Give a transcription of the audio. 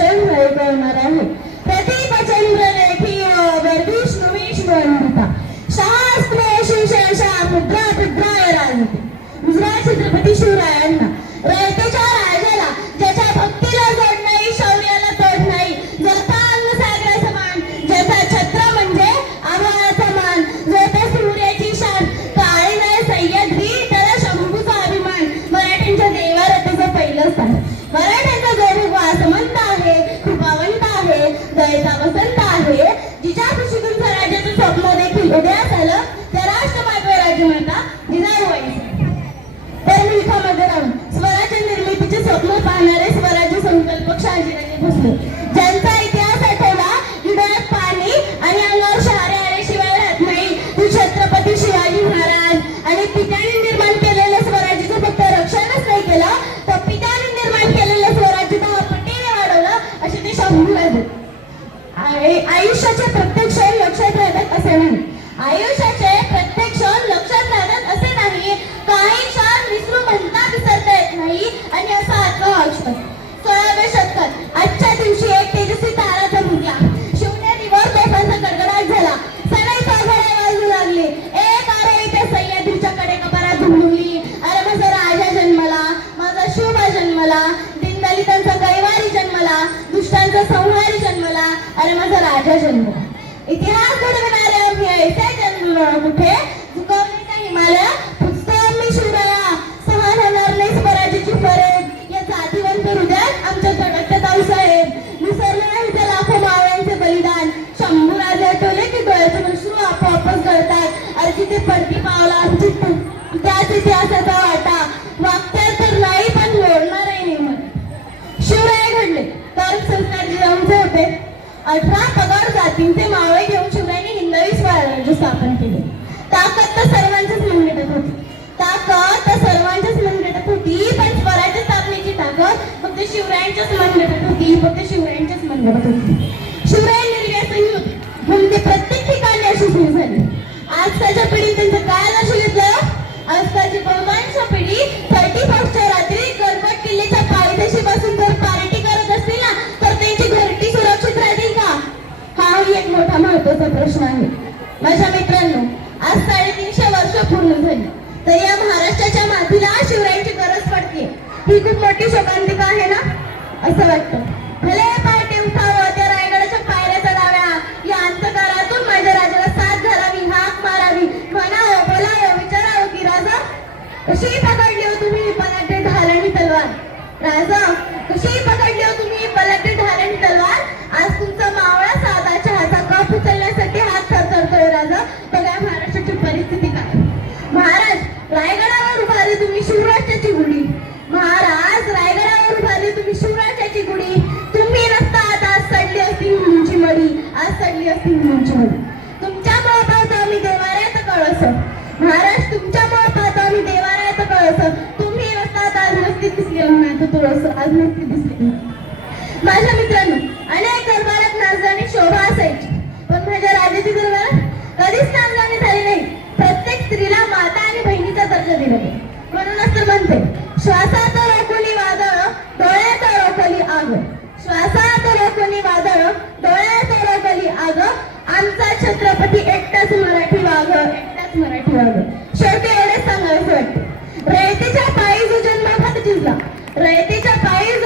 दर्शन ऐकवणार आहे. प्रदीप चंद्र लेखी विष्णू विष्णू अमृता शास्त्रे शिवशा मुद्रा मुद्राय राजते. गुजरात छत्रपती शिवरायांना रयतेच्या राजाला ज्याच्या भक्तीला जोड नाही, शौर्याला तोड नाही, ज्याचा अंग सागरा समान, ज्याचा छत्र म्हणजे आभाळाचा मान, ज्याचा सूर्याची शान, काळे नाही सह्याद्री त्याला शंभूचा अभिमान. मराठ्यांच्या देवारतीचं पहिलं स्थान. मराठ्यांचा जो वासमंत आहे, कृपावंत आहे, दयेचा वसंत आहे, जिच्या खुशीतून स्वराज्याचं स्वप्न देखील उदयास आलं, त्या राष्ट्रमाता राजमाता जिजाऊबाई. तर मुलखामध्ये राहून स्वराज्य निर्मितीचे स्वप्न पाहणारे स्वराज्य संकल्पक शहाजीराजे भोसले, ज्यांचा इतिहास आठवला की डोळ्यात पाणी आणि अंगावर शहारे आल्याशिवाय राहत नाही, तो छत्रपती शिवाजी महाराज. आणि पित्याने निर्माण केलेलं स्वराज्याचं फक्त रक्षणच नाही केलं, तर पित्याने निर्माण केलेलं स्वराज्य 10 पटीने वाढवलं, असे ते शंभूराजे. आयुष्याचे प्रत्येक क्षण लक्षात राहतात असे नाही, आयुष्याचे प्रत्येक क्षण लक्षात राहतात असे नाही, काही क्षण विसरू म्हणता विसरता येत नाही. आणि असा आत्मविश्वास 16व्या शतकात आजच्या दिवशी एक तेजस्वी तारा चमकला. शिवनेरीवर तोफांचा कडकडाट झाला, सगळीच घड्याळ वाजू लागली. एक अरे इथे सह्याद्रीच्या कडेकपारात धुंडली, अरे माझा राजा जन्मला, माझा शिवबा जन्मला, दीनदलितांचा कैवारी जन्मला, दुष्टांचा संहारी जन्मला, अरे माझा राजा जन्मला. इतिहास घडवणारे आम्ही ऐसे जन्मलो कुठे, चुकवणे का हिमालय, पुजतो आम्ही शिवराया, सहन होणार नाही स्वराज्याची फरेब. या जातीवंत हृदयात आमच्या धडकतात आऊसाहेब, विसरले नाही ते लाखो मावळ्यांचे बलिदान. शंभूराजे आठवले की डोळ्यातून अश्रू आपोआपच गळतात. अर्जी ते पडती पावला आमची त्याच इतिहासाचा वाटा, वागतात तर नाही पण मोडणारही नेमत. शिवराय घडले तर संस्कार जिजाऊंचे होते. 18 पगार जातींचे मावळे घेऊन शिवरायांनी हिंदवी स्वराज्य स्थापन केले. ताकद तर सर्वांच्याच मनगटत होती, ताकद तर सर्वांच्याच मनगटत होती, पण स्वराज्य स्थापनेची ताकद फक्त शिवरायांच्याच मनगटत होती, फक्त शिवरायांच्याच मनगटत होती. शिवराय निर्व्यसनी होते म्हणून ते प्रत्येक ठिकाणी यशस्वी झाले. आजकालच्या पिढीने त्यांचं काय लक्ष घेतलं? आजकालची बहुतांश पिढी 31च्या रात्री गडबड किल्ल्याच्या पायथ्याशी बसून जर पार्टी करत असतील ना, तर त्यांची घरटी सुरक्षित राहतील का? हाही एक मोठा महत्वाचा प्रश्न आहे. माझ्या मित्रांनो, आज 350 वर्ष पूर्ण झाली, तर या महाराष्ट्राच्या मातीला शिवरायांची गरज पडते. ही खूप मोठी शोकांतिका आहे ना, असं वाटतं. भले पहाटे उठावं, त्या रायगडाच्या पायऱ्या चढाव्या, या अंतकारातून माझ्या राजाला साथ घालावी, हाक मारावी, म्हणावं बोलावं, विचारावं की राजा कशी पकडली हो तुम्ही पलाटे ढाल आणि तलवार. राजा कशी पकडली हो तुम्ही पलाटे ढाल आणि तलवार. आज तुमचा मावळा साधा चहाचा कप उचलण्यासाठी हात थरथरतोय. राजा बघा महाराष्ट्राची परिस्थिती काय. महाराज रायगडावर उभारली तुम्ही शिवराज्याची गुढी, महाराज रायगडावर उभारली तुम्ही शिवराज्याची गुढी. तुम्ही नसतात आज सडली असती मुलींची मडी, आज सडली असती मुलींची मडी. तुमच्यामुळे पाहतो आम्ही देवाऱ्यात कळस, महाराज तुमच्यामुळे पाहतो आम्ही देवाऱ्यात कळस. तुम्ही नसतात आज नसती दिसली म्हणतो तुळस, आज नसती दिसली. माझ्या मित्रांनो, अनेक दरबारात नाचगाणी शोभा असायची, पण माझ्या राजाची दरबारात कधीच नाचगाणी झाली नाही. प्रत्येक स्त्रीला माता आणि बहिणीचा दर्जा दिला गेला. म्हणूनच तर म्हणते, श्वासात रोखली वादळ, डोळ्यात रोखली आग. श्वासात रोखली वादळ, डोळ्यात रोखली आग. आमचा छत्रपती एकटाच मराठी वाघ, एकटाच मराठी वाघ. शेवटी एवढेच सांगायचं वाटते, रयतेच्या पायी जो जन्म घात जिंकला, रयतेच्या पायी